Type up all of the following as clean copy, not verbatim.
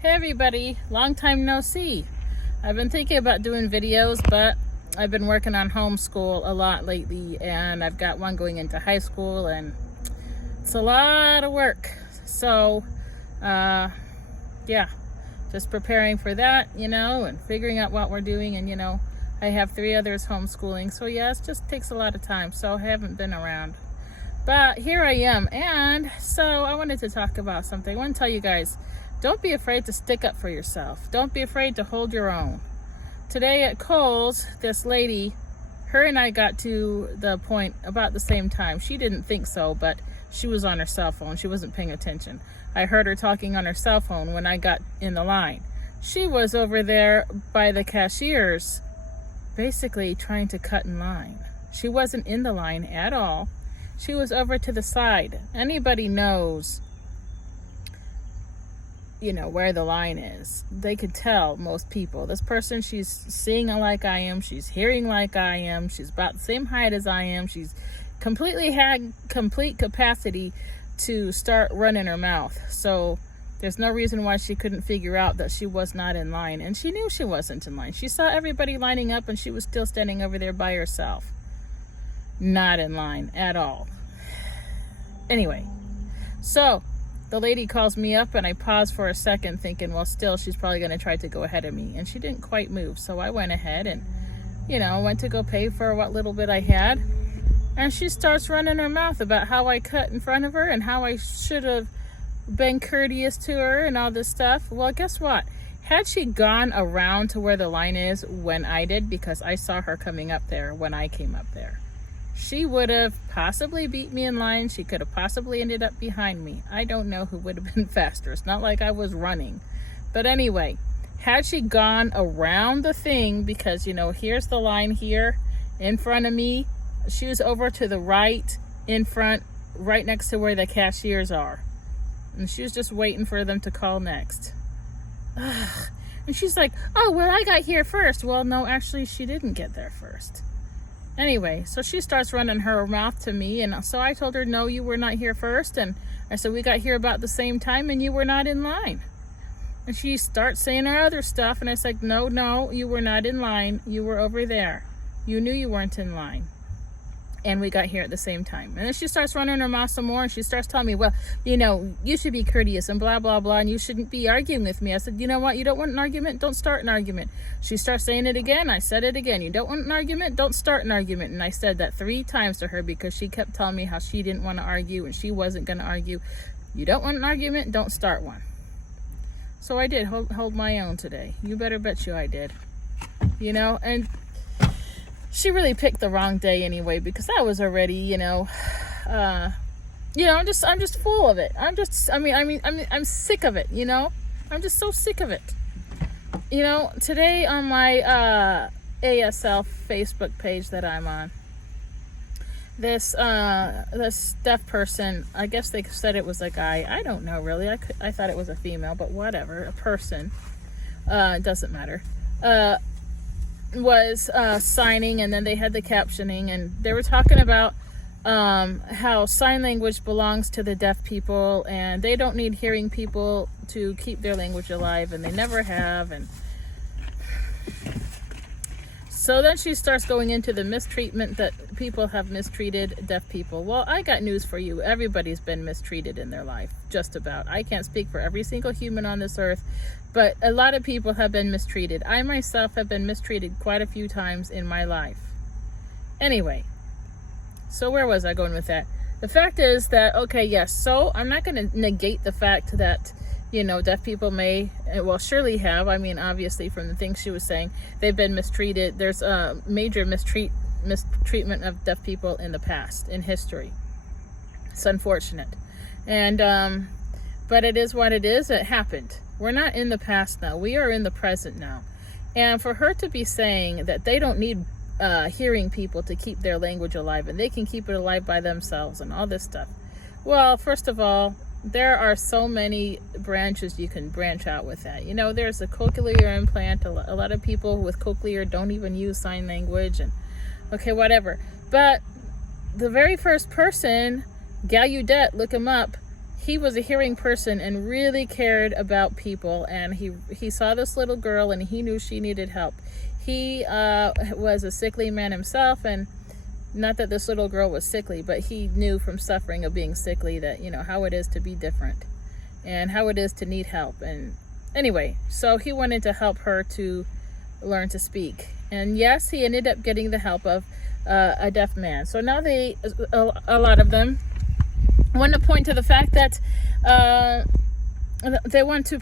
Hey everybody, long time no see. I've been thinking about doing videos, but I've been working on homeschool a lot lately, and I've got one going into high school, and it's a lot of work. So, yeah, just preparing for that, and figuring out what we're doing, and I have 3 others homeschooling, so yeah, it just takes a lot of time, so I haven't been around. But here I am, and so I wanted to talk about something. I want to tell you guys, don't be afraid to stick up for yourself. Don't be afraid to hold your own. Today at Kohl's, this lady, her and I got to the point about the same time. She didn't think so, but she was on her cell phone. She wasn't paying attention. I heard her talking on her cell phone when I got in the line. She was over there by the cashiers, basically trying to cut in line. She wasn't in the line at all. She was over to the side. Anybody knows where the line is. They could tell, most people. This person, she's seeing like I am. She's hearing like I am. She's about the same height as I am. She's completely had complete capacity to start running her mouth. So there's no reason why she couldn't figure out that she was not in line. And she knew she wasn't in line. She saw everybody lining up, and she was still standing over there by herself. Not in line at all. Anyway, so the lady calls me up, and I pause for a second thinking, well, still, she's probably going to try to go ahead of me. And she didn't quite move. So I went ahead and, went to go pay for what little bit I had. And she starts running her mouth about how I cut in front of her and how I should have been courteous to her and all this stuff. Well, guess what? Had she gone around to where the line is when I did, because I saw her coming up there when I came up there, she would have possibly beat me in line. She could have possibly ended up behind me. I don't know who would have been faster. It's not like I was running. But anyway, had she gone around the thing, because, here's the line here in front of me. She was over to the right in front, right next to where the cashiers are. And she was just waiting for them to call next. Ugh. And she's like, oh, well, I got here first. Well, no, actually, she didn't get there first. Anyway, so she starts running her mouth to me, and so I told her, no, you were not here first, and I said, we got here about the same time, and you were not in line. And she starts saying her other stuff, and I said, no, you were not in line, you were over there. You knew you weren't in line. And we got here at the same time. And then she starts running her mouth some more, and she starts telling me, well, you should be courteous and blah, blah, blah, and you shouldn't be arguing with me. I said, you know what? You don't want an argument? Don't start an argument. She starts saying it again. I said it again. You don't want an argument? Don't start an argument. And I said that 3 times to her because she kept telling me how she didn't want to argue and she wasn't going to argue. You don't want an argument? Don't start one. So I did hold my own today. You better bet you I did. And she really picked the wrong day anyway, because I was already, I'm just full of it. I'm sick of it, I'm just so sick of it. Today on my ASL Facebook page that I'm on, this deaf person, I guess they said it was a guy. I don't know really. I thought it was a female, but whatever. A person, doesn't matter. Was signing, and then they had the captioning, and they were talking about how sign language belongs to the deaf people, and they don't need hearing people to keep their language alive, and they never have. And so then she starts going into the mistreatment that people have mistreated deaf people. Well, I got news for you. Everybody's been mistreated in their life, just about. I can't speak for every single human on this earth, but a lot of people have been mistreated. I myself have been mistreated quite a few times in my life. Anyway, so where was I going with that? The fact is that, okay, yes, so I'm not going to negate the fact that, deaf people may, well, surely have. Obviously, from the things she was saying, they've been mistreated. There's a major mistreatment of deaf people in the past, in history. It's unfortunate. And, but it is what it is. It happened. We're not in the past now. We are in the present now. And for her to be saying that they don't need hearing people to keep their language alive, and they can keep it alive by themselves and all this stuff. Well, first of all, there are so many branches you can branch out with that. There's a cochlear implant. A lot of people with cochlear don't even use sign language, and okay, whatever. But the very first person, Gallaudet, look him up, he was a hearing person and really cared about people, and he saw this little girl and he knew she needed help. He was a sickly man himself, and not that this little girl was sickly, but he knew from suffering of being sickly that, you know, how it is to be different and how it is to need help. And anyway, so he wanted to help her to learn to speak. And yes, he ended up getting the help of a deaf man. So now a lot of them want to point to the fact that they want to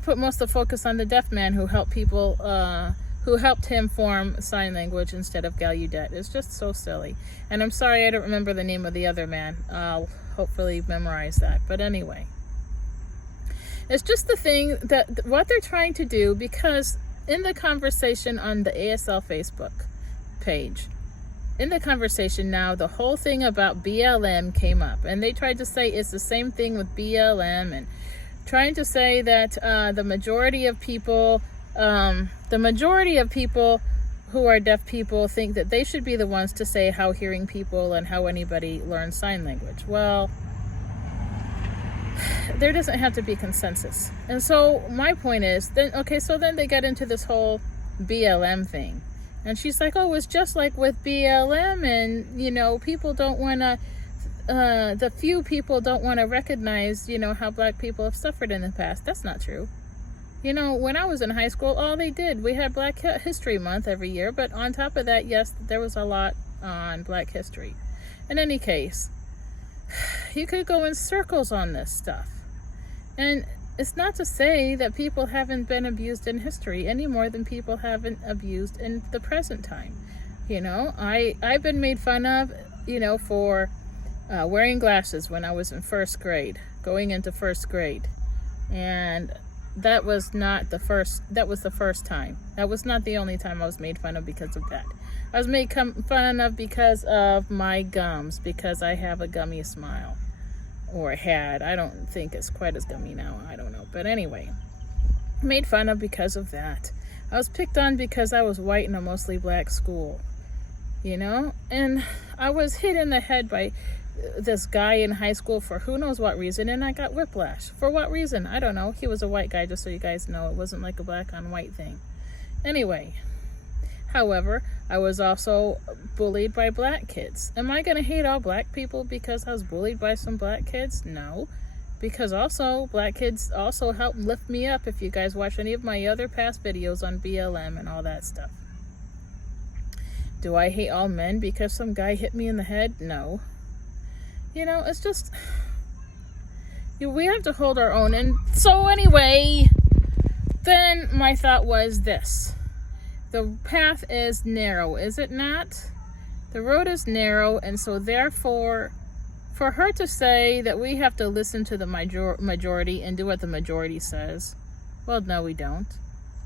put most of the focus on the deaf man who helped people, who helped him form sign language instead of Gallaudet. It's just so silly. And I'm sorry I don't remember the name of the other man. I'll hopefully memorize that. But anyway, it's just the thing that what they're trying to do, because in the conversation on the ASL Facebook page, in the conversation now, the whole thing about BLM came up, and they tried to say it's the same thing with BLM, and trying to say that the majority of people who are deaf people think that they should be the ones to say how hearing people and how anybody learns sign language. Well, there doesn't have to be consensus. And so my point is, then they get into this whole BLM thing. And she's like, oh, it's just like with BLM, and, you know, people don't want to, the few people don't want to recognize, you know, how black people have suffered in the past. That's not true. You know, when I was in high school, we had Black History Month every year, but on top of that, yes, there was a lot on Black history. In any case, you could go in circles on this stuff. And it's not to say that people haven't been abused in history any more than people haven't abused in the present time. You know, I've been made fun of, you know, for wearing glasses when I was in first grade, going into first grade. And that was the first time. That was not the only time I was made fun of because of that. I was made fun of because of my gums, because I have a gummy smile. Or had. I don't think it's quite as gummy now. I don't know. But anyway, made fun of because of that. I was picked on because I was white in a mostly black school. You know? And I was hit in the head by this guy in high school for who knows what reason, and I got whiplash. For what reason? I don't know. He was a white guy, just so you guys know. It wasn't like a black on white thing. Anyway, however, I was also bullied by black kids. Am I going to hate all black people because I was bullied by some black kids? No. Because also, black kids also helped lift me up if you guys watch any of my other past videos on BLM and all that stuff. Do I hate all men because some guy hit me in the head? No. You know, it's just, we have to hold our own. And so anyway, then my thought was this. The path is narrow, is it not? The road is narrow, and so therefore, for her to say that we have to listen to the majority and do what the majority says, well, no, we don't.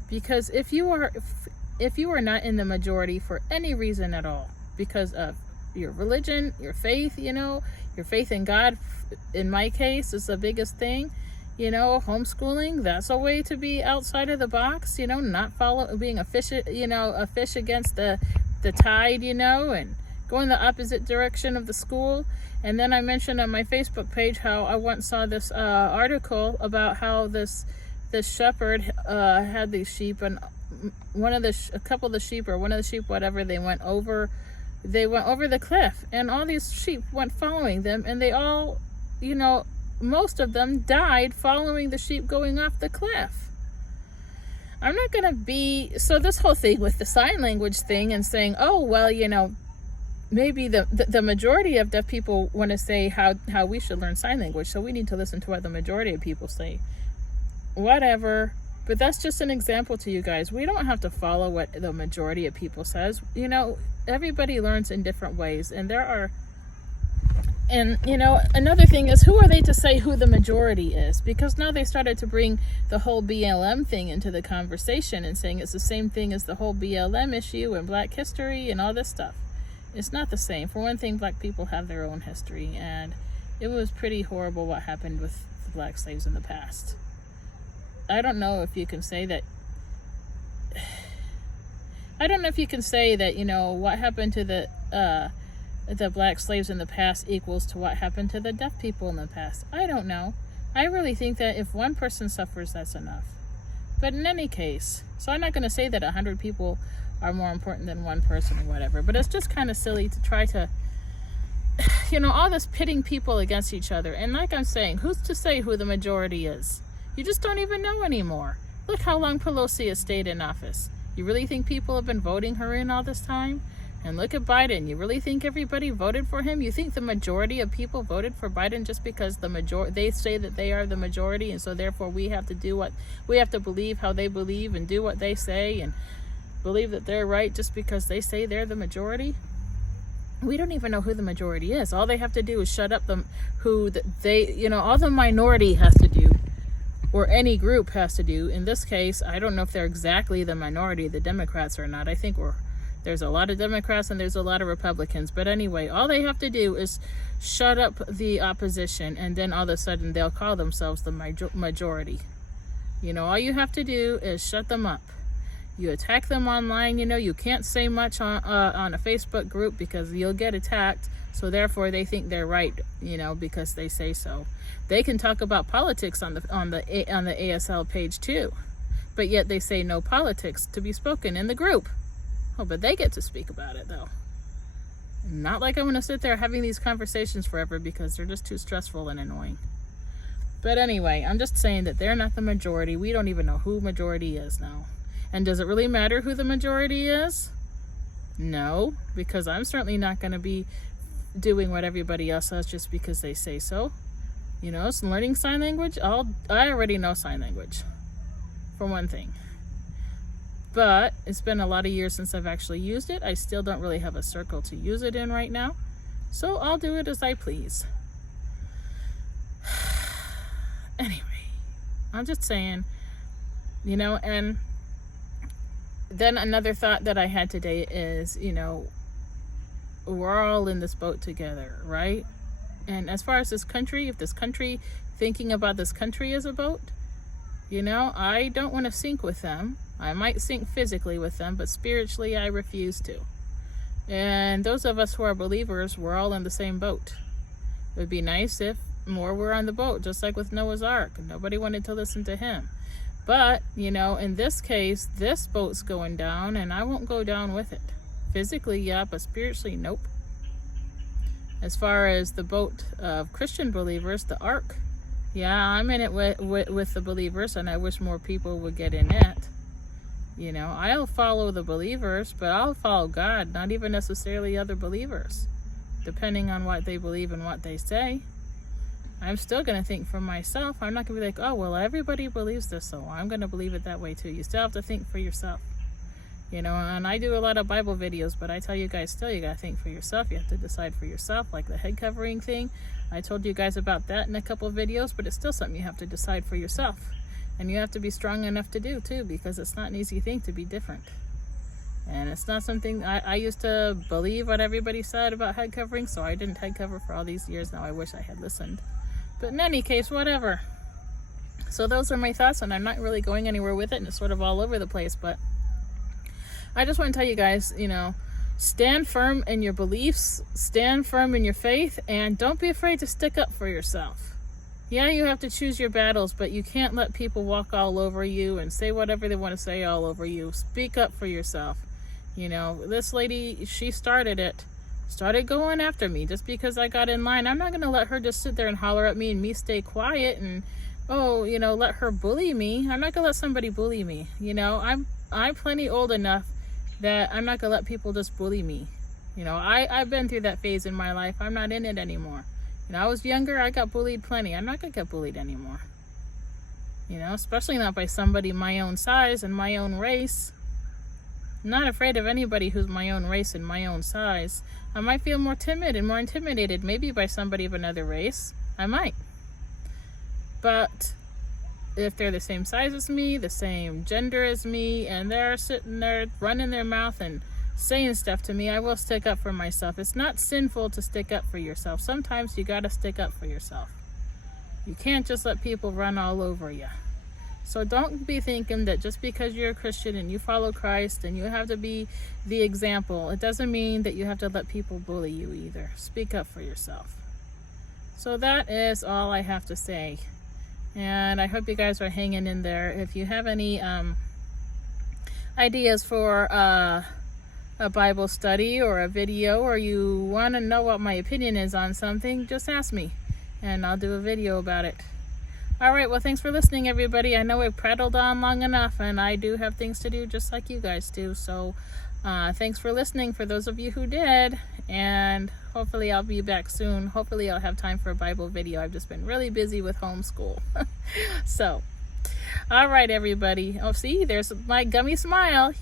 Because if you are not in the majority for any reason at all, because of your religion, your faith, you know, your faith in God, in my case, is the biggest thing. You know, homeschooling, that's a way to be outside of the box, you know, not being a fish against the tide, you know, and going the opposite direction of the school. And then I mentioned on my Facebook page how I once saw this article about how this shepherd had these sheep, and one of the sheep, whatever, they went over the cliff, and all these sheep went following them, and they all, you know, most of them died following the sheep going off the cliff. I'm not going to be, so this whole thing with the sign language thing and saying, oh, well, you know, maybe the majority of deaf people want to say how we should learn sign language, so we need to listen to what the majority of people say. Whatever. But that's just an example to you guys. We don't have to follow what the majority of people says. You know, everybody learns in different ways, and you know, another thing is, who are they to say who the majority is? Because now they started to bring the whole BLM thing into the conversation and saying it's the same thing as the whole BLM issue and black history and all this stuff. It's not the same. For one thing, black people have their own history, and it was pretty horrible what happened with the black slaves in the past. I don't know if you can say that, you know, what happened to the black slaves in the past equals to what happened to the deaf people in the past. I don't know. I really think that if one person suffers, that's enough. But in any case, so I'm not going to say that 100 people are more important than one person or whatever, but it's just kind of silly to try to, all this pitting people against each other. And like I'm saying, who's to say who the majority is? You just don't even know anymore. Look how long Pelosi has stayed in office. You really think people have been voting her in all this time? And look at Biden. You really think everybody voted for him? You think the majority of people voted for Biden just because they say that they are the majority, and so therefore we have to believe how they believe and do what they say and believe that they're right just because they say they're the majority? We don't even know who the majority is. All they have to do is shut up all the minority has to do, or any group has to do. In this case, I don't know if they're exactly the minority, the Democrats or not. I think there's a lot of Democrats and there's a lot of Republicans. But anyway, all they have to do is shut up the opposition, and then all of a sudden they'll call themselves the majority. All you have to do is shut them up. You attack them online, you can't say much on a Facebook group because you'll get attacked. So therefore they think they're right, because they say so. They can talk about politics on the ASL page too. But yet they say no politics to be spoken in the group. Oh, but they get to speak about it though. Not like I'm going to sit there having these conversations forever because they're just too stressful and annoying. But anyway, I'm just saying that they're not the majority. We don't even know who majority is now. And does it really matter who the majority is? No, because I'm certainly not going to be doing what everybody else does just because they say so. So learning sign language, I already know sign language, for one thing. But it's been a lot of years since I've actually used it. I still don't really have a circle to use it in right now. So I'll do it as I please. Anyway, I'm just saying, and then another thought that I had today is, we're all in this boat together, right? And as far as this country, if this country, thinking about this country as a boat, I don't want to sink with them. I might sink physically with them, but spiritually I refuse to. And those of us who are believers, we're all in the same boat. It would be nice if more were on the boat, just like with Noah's Ark. Nobody wanted to listen to him. But, in this case, this boat's going down, and I won't go down with it. Physically, yeah, but spiritually, nope. As far as the boat of Christian believers, the Ark, yeah, I'm in it with the believers, and I wish more people would get in it. I'll follow the believers, but I'll follow God, not even necessarily other believers, depending on what they believe and what they say. I'm still going to think for myself. I'm not going to be like, oh, well, everybody believes this, so I'm going to believe it that way too. You still have to think for yourself. And I do a lot of Bible videos, but I tell you guys still, you got to think for yourself. You have to decide for yourself, like the head covering thing. I told you guys about that in a couple of videos, but it's still something you have to decide for yourself. And you have to be strong enough to do too, because it's not an easy thing to be different. And it's not something, I used to believe what everybody said about head covering, so I didn't head cover for all these years. Now I wish I had listened. But in any case, whatever. So those are my thoughts, and I'm not really going anywhere with it, and it's sort of all over the place. But I just want to tell you guys, stand firm in your beliefs, stand firm in your faith, and don't be afraid to stick up for yourself. Yeah, you have to choose your battles, but you can't let people walk all over you and say whatever they want to say all over you. Speak up for yourself. This lady, she started going after me just because I got in line. I'm not going to let her just sit there and holler at me and me stay quiet and, let her bully me. I'm not going to let somebody bully me. I'm plenty old enough that I'm not going to let people just bully me. I've been through that phase in my life. I'm not in it anymore. I was younger, I got bullied plenty. I'm not going to get bullied anymore. Especially not by somebody my own size and my own race. I'm not afraid of anybody who's my own race and my own size. I might feel more timid and more intimidated maybe by somebody of another race. I might. But if they're the same size as me, the same gender as me, and they're sitting there running their mouth and saying stuff to me, I will stick up for myself. It's not sinful to stick up for yourself. Sometimes you got to stick up for yourself. You can't just let people run all over you. So don't be thinking that just because you're a Christian and you follow Christ and you have to be the example, it doesn't mean that you have to let people bully you either. Speak up for yourself. So that is all I have to say. And I hope you guys are hanging in there. If you have any ideas for a Bible study or a video, or you want to know what my opinion is on something, just ask me and I'll do a video about it. All right, well, thanks for listening, everybody. I know I've prattled on long enough, and I do have things to do just like you guys do. So thanks for listening for those of you who did, and hopefully I'll be back soon. Hopefully I'll have time for a Bible video. I've just been really busy with homeschool. So, all right, everybody. Oh, see, there's my gummy smile.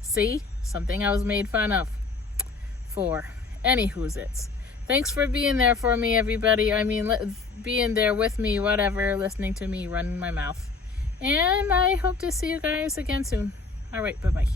See, something I was made fun of for. Anywho's-its. Thanks for being there for me, everybody. I mean, being there with me, whatever, listening to me running my mouth. And I hope to see you guys again soon. All right, bye-bye.